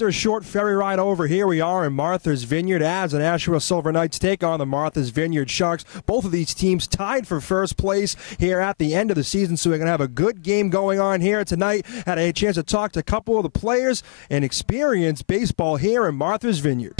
after a short ferry ride over, here we are in Martha's Vineyard as the Nashua Silver Knights take on the Martha's Vineyard Sharks. Both of these teams tied for first place here at the end of the season, so we're going to have a good game going on here tonight. Had a chance to talk to a couple of the players and experience baseball here in Martha's Vineyard.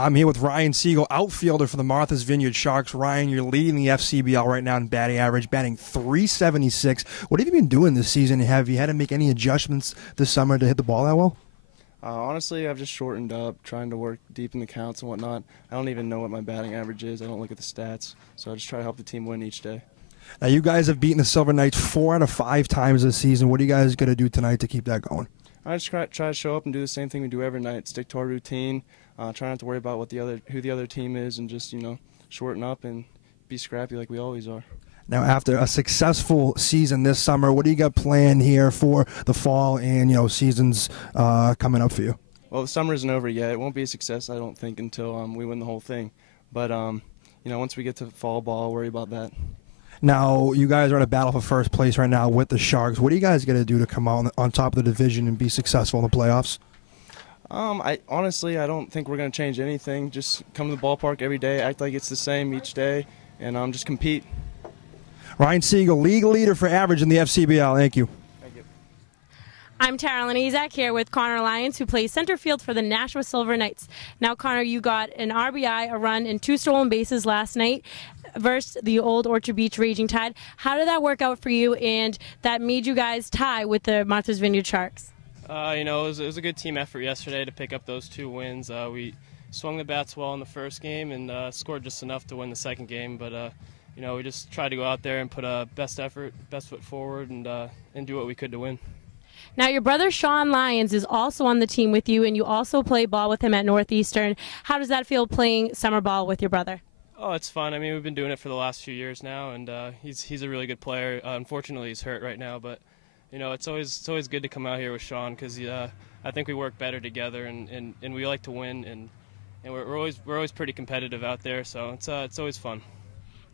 I'm here with Ryan Siegel, outfielder for the Martha's Vineyard Sharks. Ryan, you're leading the FCBL right now in batting average, batting .376. What have you been doing this season? Have you had to make any adjustments this summer to hit the ball that well? Honestly, I've just shortened up, trying to work deep in the counts and whatnot. I don't even know what my batting average is. I don't look at the stats, so I just try to help the team win each day. Now, you guys have beaten the Silver Knights 4 out of 5 times this season. What are you guys going to do tonight to keep that going? I just try to show up and do the same thing we do every night, stick to our routine, try not to worry about who the other team is, and just, shorten up and be scrappy like we always are. Now, after a successful season this summer, what do you got planned here for the fall and, seasons coming up for you? Well, the summer isn't over yet. It won't be a success, I don't think, until we win the whole thing. But, once we get to fall ball, I'll worry about that. Now, you guys are in a battle for first place right now with the Sharks. What are you guys going to do to come out on top of the division and be successful in the playoffs? Honestly, I don't think we're going to change anything. Just come to the ballpark every day, act like it's the same each day, and just compete. Ryan Siegel, league leader for average in the FCBL. Thank you. Thank you. I'm Tara Lenizak here with Connor Lyons, who plays center field for the Nashua Silver Knights. Now, Connor, you got an RBI, a run, and 2 stolen bases last night versus the Old Orchard Beach Raging Tide. How did that work out for you, and that made you guys tie with the Martha's Vineyard Sharks? It was a good team effort yesterday to pick up those 2 wins. We swung the bats well in the first game and scored just enough to win the second game. But we just tried to go out there and put a best effort, best foot forward, and do what we could to win. Now, your brother Sean Lyons is also on the team with you, and you also play ball with him at Northeastern. How does that feel, playing summer ball with your brother? Oh, it's fun. I mean, we've been doing it for the last few years now, and he's a really good player. Unfortunately, he's hurt right now, but it's always good to come out here with Sean because I think we work better together, and we like to win, and we're always pretty competitive out there, so it's always fun.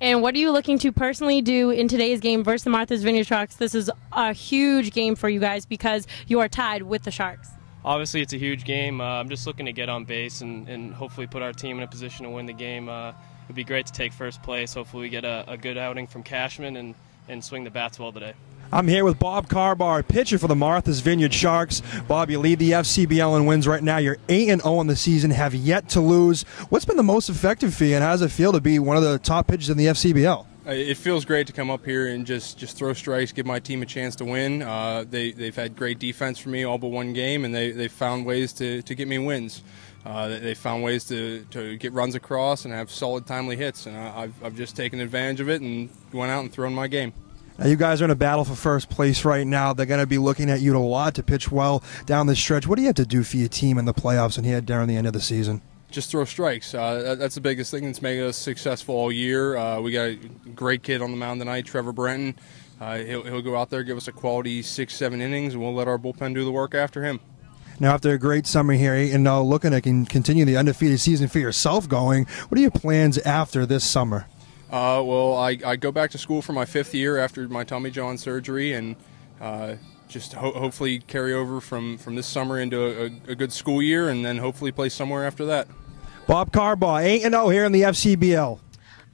And what are you looking to personally do in today's game versus the Martha's Vineyard Sharks? This is a huge game for you guys because you are tied with the Sharks. Obviously, it's a huge game. I'm just looking to get on base and hopefully put our team in a position to win the game. It'd be great to take first place. Hopefully we get a good outing from Cashman and swing the bats well today. I'm here with Bob Carbaugh, pitcher for the Martha's Vineyard Sharks. Bob, you lead the FCBL in wins right now. You're 8-0 in the season, have yet to lose. What's been the most effective for you, and how does it feel to be one of the top pitchers in the FCBL? It feels great to come up here and just throw strikes, give my team a chance to win. They've had great defense for me all but one game, and they've found ways to get me wins. They found ways to get runs across and have solid, timely hits, and I've just taken advantage of it and went out and thrown my game. Now, you guys are in a battle for first place right now. They're going to be looking at you a lot to pitch well down the stretch. What do you have to do for your team in the playoffs and here during the end of the season? Just throw strikes. That's the biggest thing that's making us successful all year. We got a great kid on the mound tonight, Trevor Brenton. He'll go out there, give us a quality 6-7 innings, and we'll let our bullpen do the work after him. Now, after a great summer here, 8-0, looking to continue the undefeated season for yourself going, what are your plans after this summer? Well, I go back to school for my 5th year after my Tommy John surgery, and just hopefully carry over from this summer into a good school year, and then hopefully play somewhere after that. Bob Carbaugh, 8-0 here in the FCBL.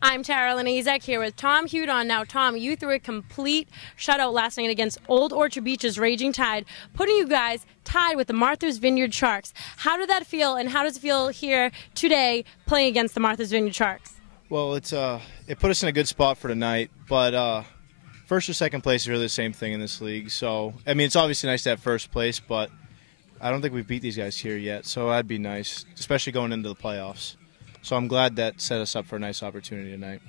I'm Tara Lenizak here with Tom Hudon. Now, Tom, you threw a complete shutout last night against Old Orchard Beach's Raging Tide, putting you guys tied with the Martha's Vineyard Sharks. How did that feel, and how does it feel here today playing against the Martha's Vineyard Sharks? Well, it put us in a good spot for tonight, but first or second place is really the same thing in this league. So, I mean, it's obviously nice to have first place, but I don't think we've beat these guys here yet, so that'd be nice, especially going into the playoffs. So I'm glad that set us up for a nice opportunity tonight.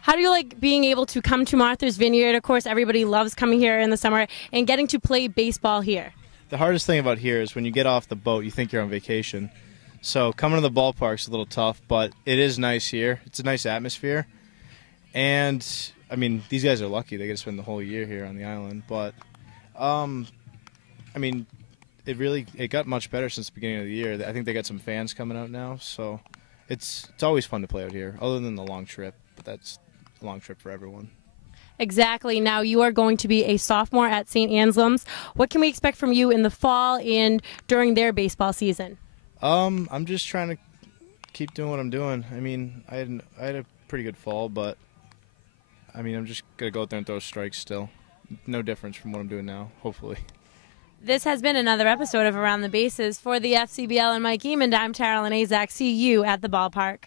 How do you like being able to come to Martha's Vineyard? Of course, everybody loves coming here in the summer and getting to play baseball here. the hardest thing about here is when you get off the boat, you think you're on vacation. So coming to the ballpark's a little tough, but it is nice here. It's a nice atmosphere. And, I mean, these guys are lucky. They get to spend the whole year here on the island. But, I mean, it got much better since the beginning of the year. I think they got some fans coming out now. So it's always fun to play out here, other than the long trip. But that's a long trip for everyone. Exactly. Now you are going to be a sophomore at St. Anselm's. What can we expect from you in the fall and during their baseball season? I'm just trying to keep doing what I'm doing. I mean, I had a pretty good fall, but I mean, I'm just gonna go out there and throw strikes still. No difference from what I'm doing now, hopefully. This has been another episode of Around the Bases. For the FCBL and Mike Eamond, I'm Taryn Azak. See you at the ballpark.